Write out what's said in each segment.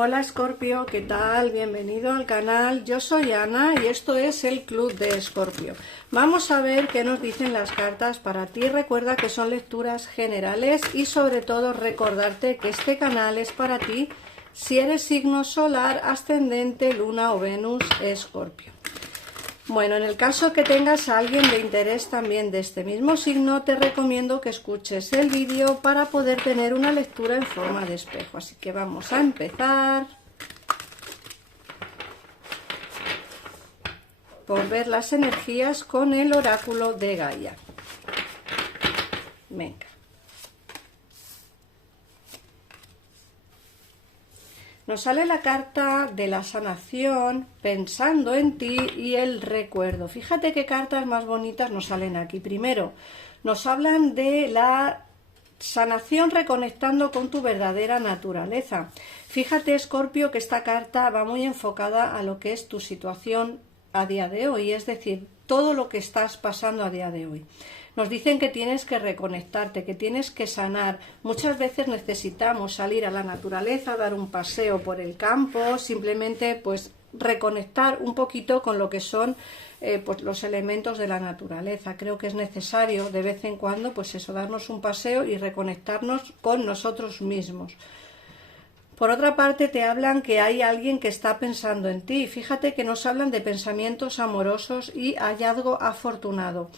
Hola Escorpio, ¿qué tal? Bienvenido al canal. Yo soy Ana y esto es el Club de Escorpio. Vamos a ver qué nos dicen las cartas para ti. Recuerda que son lecturas generales y sobre todo recordarte que este canal es para ti si eres signo solar, ascendente, luna o Venus, Escorpio. Bueno, en el caso que tengas a alguien de interés también de este mismo signo, te recomiendo que escuches el vídeo para poder tener una lectura en forma de espejo. Así que vamos a empezar por ver las energías con el oráculo de Gaia. Venga. Nos sale la carta de la sanación, pensando en ti y el recuerdo. Fíjate qué cartas más bonitas nos salen aquí. Primero, nos hablan de la sanación reconectando con tu verdadera naturaleza. Fíjate, Escorpio, que esta carta va muy enfocada a lo que es tu situación a día de hoy, es decir, todo lo que estás pasando a día de hoy. Nos dicen que tienes que reconectarte, que tienes que sanar. Muchas veces necesitamos salir a la naturaleza, dar un paseo por el campo, simplemente pues reconectar un poquito con lo que son pues los elementos de la naturaleza. Creo que es necesario de vez en cuando pues eso, darnos un paseo y reconectarnos con nosotros mismos. Por otra parte, te hablan que hay alguien que está pensando en ti. Fíjate que nos hablan de pensamientos amorosos y hallazgo afortunado.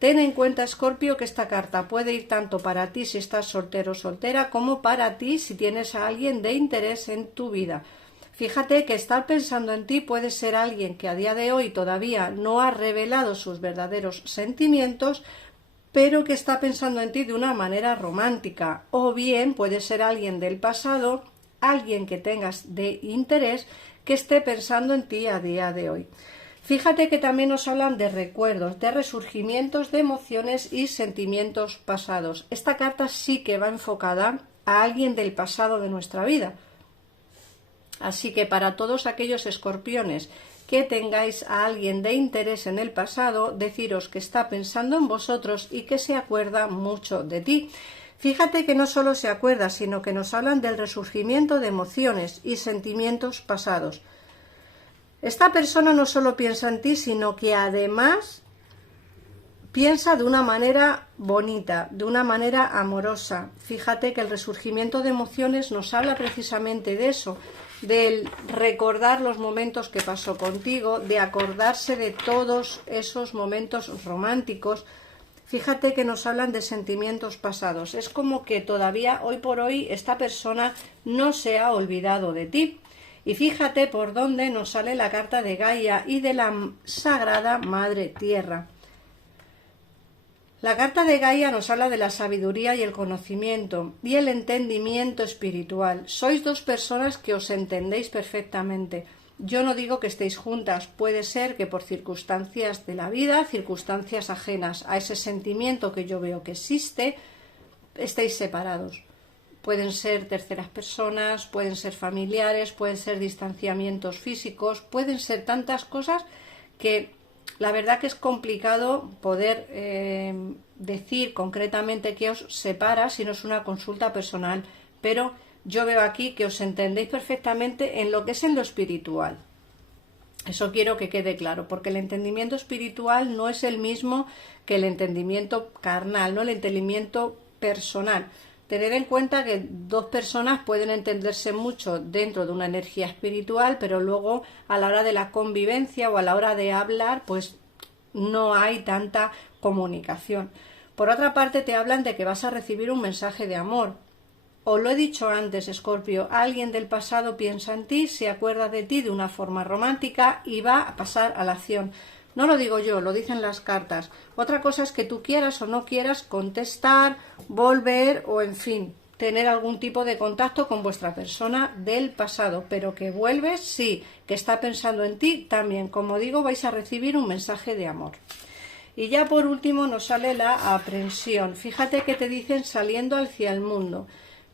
Ten en cuenta, Escorpio, que esta carta puede ir tanto para ti si estás soltero o soltera, como para ti si tienes a alguien de interés en tu vida. Fíjate que estar pensando en ti puede ser alguien que a día de hoy todavía no ha revelado sus verdaderos sentimientos, pero que está pensando en ti de una manera romántica. O bien puede ser alguien del pasado, alguien que tengas de interés, que esté pensando en ti a día de hoy. Fíjate que también nos hablan de recuerdos, de resurgimientos de emociones y sentimientos pasados. Esta carta sí que va enfocada a alguien del pasado de nuestra vida. Así que para todos aquellos escorpiones que tengáis a alguien de interés en el pasado, deciros que está pensando en vosotros y que se acuerda mucho de ti. Fíjate que no solo se acuerda, sino que nos hablan del resurgimiento de emociones y sentimientos pasados. Esta persona no solo piensa en ti, sino que además piensa de una manera bonita, de una manera amorosa. Fíjate que el resurgimiento de emociones nos habla precisamente de eso, del recordar los momentos que pasó contigo, de acordarse de todos esos momentos románticos. Fíjate que nos hablan de sentimientos pasados. Es como que todavía hoy por hoy esta persona no se ha olvidado de ti. Y fíjate por dónde nos sale la carta de Gaia y de la Sagrada Madre Tierra. La carta de Gaia nos habla de la sabiduría y el conocimiento y el entendimiento espiritual. Sois dos personas que os entendéis perfectamente. Yo no digo que estéis juntas, puede ser que por circunstancias de la vida, circunstancias ajenas a ese sentimiento que yo veo que existe, estéis separados. Pueden ser terceras personas, pueden ser familiares, pueden ser distanciamientos físicos, pueden ser tantas cosas que la verdad que es complicado poder decir concretamente qué os separa si no es una consulta personal, pero yo veo aquí que os entendéis perfectamente en lo que es en lo espiritual. Eso quiero que quede claro, porque el entendimiento espiritual no es el mismo que el entendimiento carnal, ¿no? El entendimiento personal. Tener en cuenta que dos personas pueden entenderse mucho dentro de una energía espiritual, pero luego a la hora de la convivencia o a la hora de hablar, pues no hay tanta comunicación. Por otra parte, te hablan de que vas a recibir un mensaje de amor. Os lo he dicho antes, Escorpio, alguien del pasado piensa en ti, se acuerda de ti de una forma romántica y va a pasar a la acción. No lo digo yo, lo dicen las cartas. Otra cosa es que tú quieras o no quieras contestar, volver o, en fin, tener algún tipo de contacto con vuestra persona del pasado. Pero que vuelves, sí, que está pensando en ti también. Como digo, vais a recibir un mensaje de amor. Y ya por último nos sale la aprensión. Fíjate que te dicen saliendo hacia el mundo.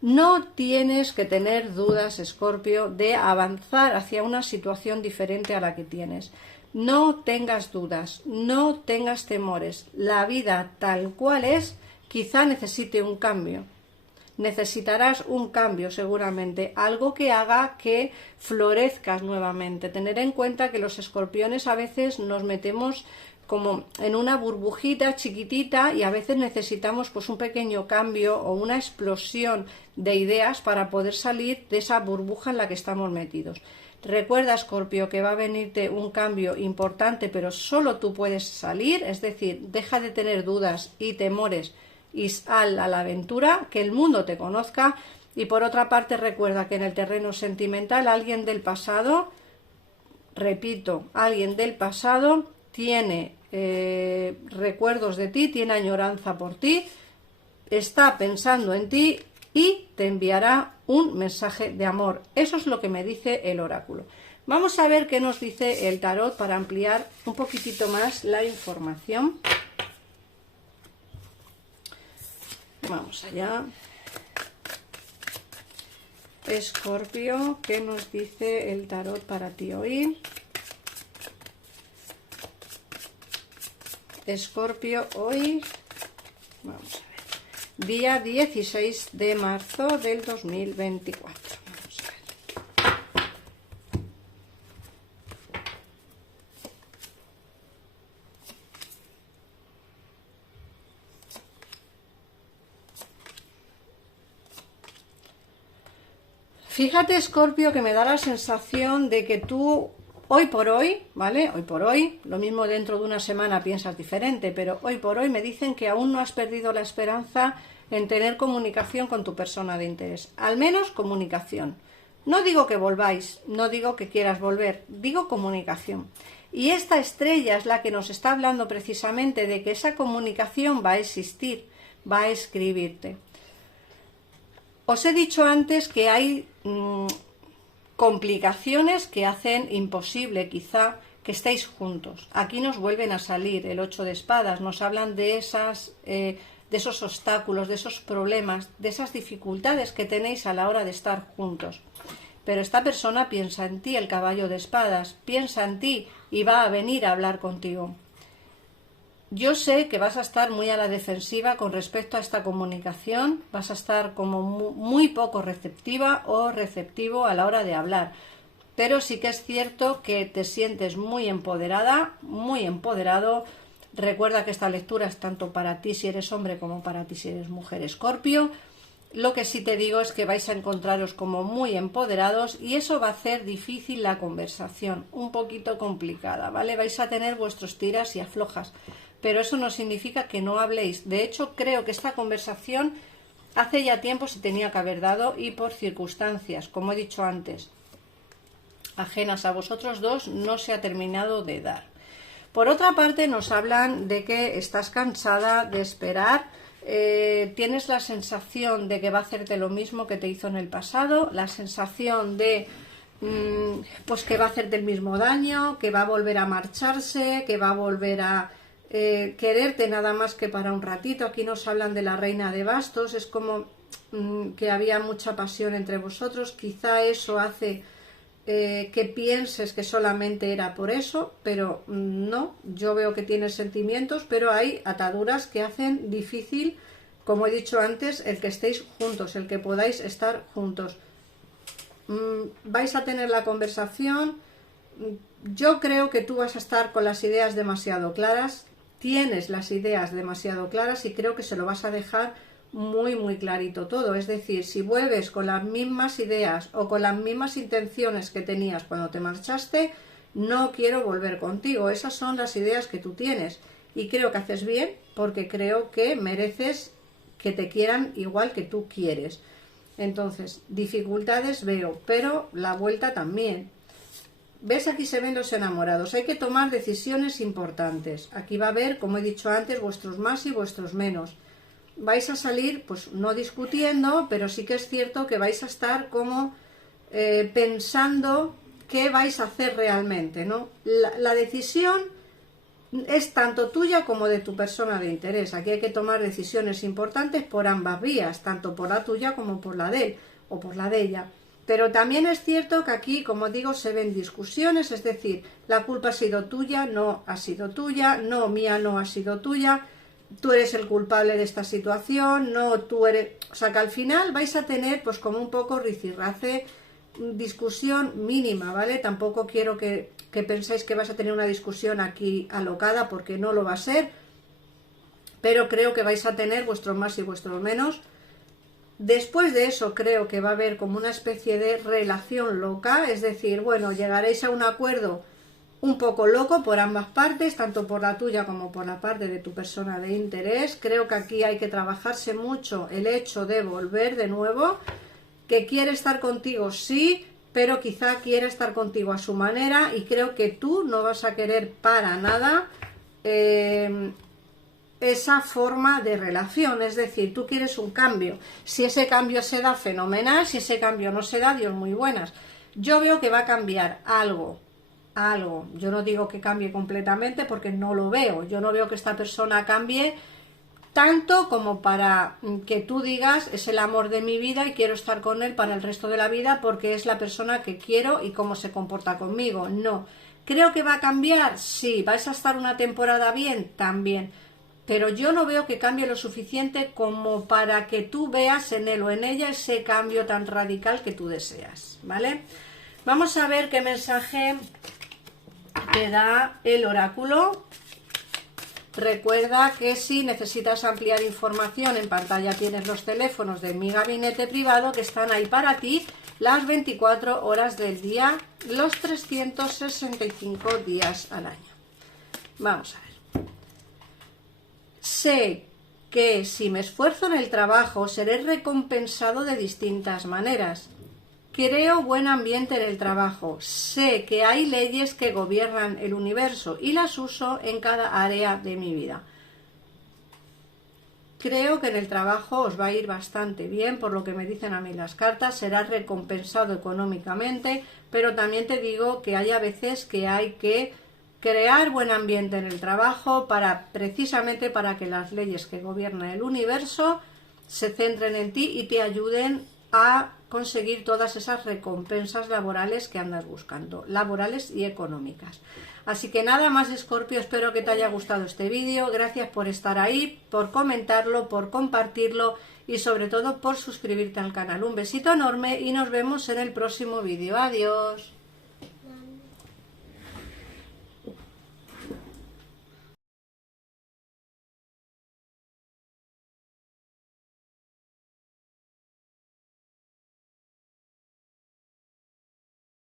No tienes que tener dudas, Escorpio, de avanzar hacia una situación diferente a la que tienes. No tengas dudas, no tengas temores. La vida tal cual es, quizá necesite un cambio. necesitarás un cambio seguramente, algo que haga que florezcas nuevamente. Tener en cuenta que los escorpiones a veces nos metemos como en una burbujita chiquitita y a veces necesitamos pues un pequeño cambio o una explosión de ideas para poder salir de esa burbuja en la que estamos metidos. Recuerda, Escorpio, que va a venirte un cambio importante, pero solo tú puedes salir, es decir, deja de tener dudas y temores y sal a la aventura, que el mundo te conozca. Y por otra parte, recuerda que en el terreno sentimental alguien del pasado, repito, alguien del pasado tiene recuerdos de ti, tiene añoranza por ti, está pensando en ti y te enviará un mensaje de amor. Eso es lo que me dice el oráculo. Vamos a ver qué nos dice el tarot para ampliar un poquitito más la información. Vamos allá. Escorpio, ¿qué nos dice el tarot para ti hoy? Escorpio, hoy, vamos a ver, día 16 de marzo del 2024. Vamos a ver. Fíjate, Escorpio, que me da la sensación de que tú hoy por hoy, ¿vale? Hoy por hoy, lo mismo dentro de una semana piensas diferente, pero hoy por hoy me dicen que aún no has perdido la esperanza en tener comunicación con tu persona de interés. Al menos comunicación. No digo que volváis, no digo que quieras volver, digo comunicación. Y esta estrella es la que nos está hablando precisamente de que esa comunicación va a existir, va a escribirte. Os he dicho antes que hay complicaciones que hacen imposible quizá que estéis juntos. Aquí nos vuelven a salir el 8 de espadas, nos hablan de esos obstáculos, de esos problemas, de esas dificultades que tenéis a la hora de estar juntos. Pero esta persona piensa en ti, el caballo de espadas, piensa en ti y va a venir a hablar contigo. Yo sé que vas a estar muy a la defensiva con respecto a esta comunicación, vas a estar como muy poco receptiva o receptivo a la hora de hablar, pero sí que es cierto que te sientes muy empoderada, muy empoderado. Recuerda que esta lectura es tanto para ti si eres hombre como para ti si eres mujer, Escorpio. Lo que sí te digo es que vais a encontraros como muy empoderados y eso va a hacer difícil la conversación, un poquito complicada, ¿vale? Vais a tener vuestros tiras y aflojas, pero eso no significa que no habléis. De hecho, creo que esta conversación hace ya tiempo se tenía que haber dado y por circunstancias, como he dicho antes, ajenas a vosotros dos, no se ha terminado de dar. Por otra parte, nos hablan de que estás cansada de esperar, tienes la sensación de que va a hacerte lo mismo que te hizo en el pasado, la sensación de pues que va a hacerte el mismo daño, que va a volver a marcharse, que va a volver a quererte nada más que para un ratito. Aquí nos hablan de la reina de bastos, es como que había mucha pasión entre vosotros, quizá eso hace que pienses que solamente era por eso, pero no, yo veo que tienes sentimientos, pero hay ataduras que hacen difícil, como he dicho antes, el que estéis juntos, el que podáis estar juntos. Vais a tener la conversación, yo creo que tú vas a estar con las ideas demasiado claras, tienes las ideas demasiado claras y creo que se lo vas a dejar muy clarito todo. Es decir, si vuelves con las mismas ideas o con las mismas intenciones que tenías cuando te marchaste, no quiero volver contigo. Esas son las ideas que tú tienes y creo que haces bien porque creo que mereces que te quieran igual que tú quieres. Entonces, dificultades veo, pero la vuelta también. ¿Ves? Aquí se ven los enamorados. Hay que tomar decisiones importantes. Aquí va a haber, como he dicho antes, vuestros más y vuestros menos. Vais a salir, pues no discutiendo, pero sí que es cierto que vais a estar como pensando qué vais a hacer realmente, ¿no? La decisión es tanto tuya como de tu persona de interés. Aquí hay que tomar decisiones importantes por ambas vías, tanto por la tuya como por la de él o por la de ella. Pero también es cierto que aquí, como digo, se ven discusiones, es decir, la culpa ha sido tuya, no ha sido tuya, no, mía no ha sido tuya. tú eres el culpable de esta situación, no tú eres... O sea, que al final vais a tener pues como un poco rifirrafe, discusión mínima, ¿vale? Tampoco quiero que penséis que vas a tener una discusión aquí alocada, porque no lo va a ser, pero creo que vais a tener vuestros más y vuestros menos. Después de eso creo que va a haber como una especie de relación loca, es decir, bueno, llegaréis a un acuerdo un poco loco por ambas partes, tanto por la tuya como por la parte de tu persona de interés. Creo que aquí hay que trabajarse mucho el hecho de volver de nuevo, que quiere estar contigo, sí, pero quizá quiere estar contigo a su manera, y creo que tú no vas a querer para nada esa forma de relación, es decir, tú quieres un cambio. Si ese cambio se da, fenomenal; si ese cambio no se da, Dios muy buenas. Yo veo que va a cambiar algo. Yo no digo que cambie completamente, porque no lo veo. Yo no veo que esta persona cambie tanto como para que tú digas es el amor de mi vida y quiero estar con él para el resto de la vida porque es la persona que quiero y cómo se comporta conmigo. No. ¿Creo que va a cambiar? Sí. ¿Vais a estar una temporada bien? También. Pero yo no veo que cambie lo suficiente como para que tú veas en él o en ella ese cambio tan radical que tú deseas, ¿vale? Vamos a ver qué mensaje te da el oráculo. Recuerda que si necesitas ampliar información, en pantalla tienes los teléfonos de mi gabinete privado que están ahí para ti las 24 horas del día, los 365 días al año. Vamos a ver. Sé que si me esfuerzo en el trabajo seré recompensado de distintas maneras. Creo buen ambiente en el trabajo. Sé que hay leyes que gobiernan el universo y las uso en cada área de mi vida. Creo que en el trabajo os va a ir bastante bien, por lo que me dicen a mí las cartas. Serás recompensado económicamente, pero también te digo que hay a veces que hay que crear buen ambiente en el trabajo precisamente para que las leyes que gobiernan el universo se centren en ti y te ayuden a conseguir todas esas recompensas laborales que andas buscando, laborales y económicas. Así que nada más, Escorpio, espero que te haya gustado este vídeo. Gracias por estar ahí, por comentarlo, por compartirlo y sobre todo por suscribirte al canal. Un besito enorme y nos vemos en el próximo vídeo. Adiós.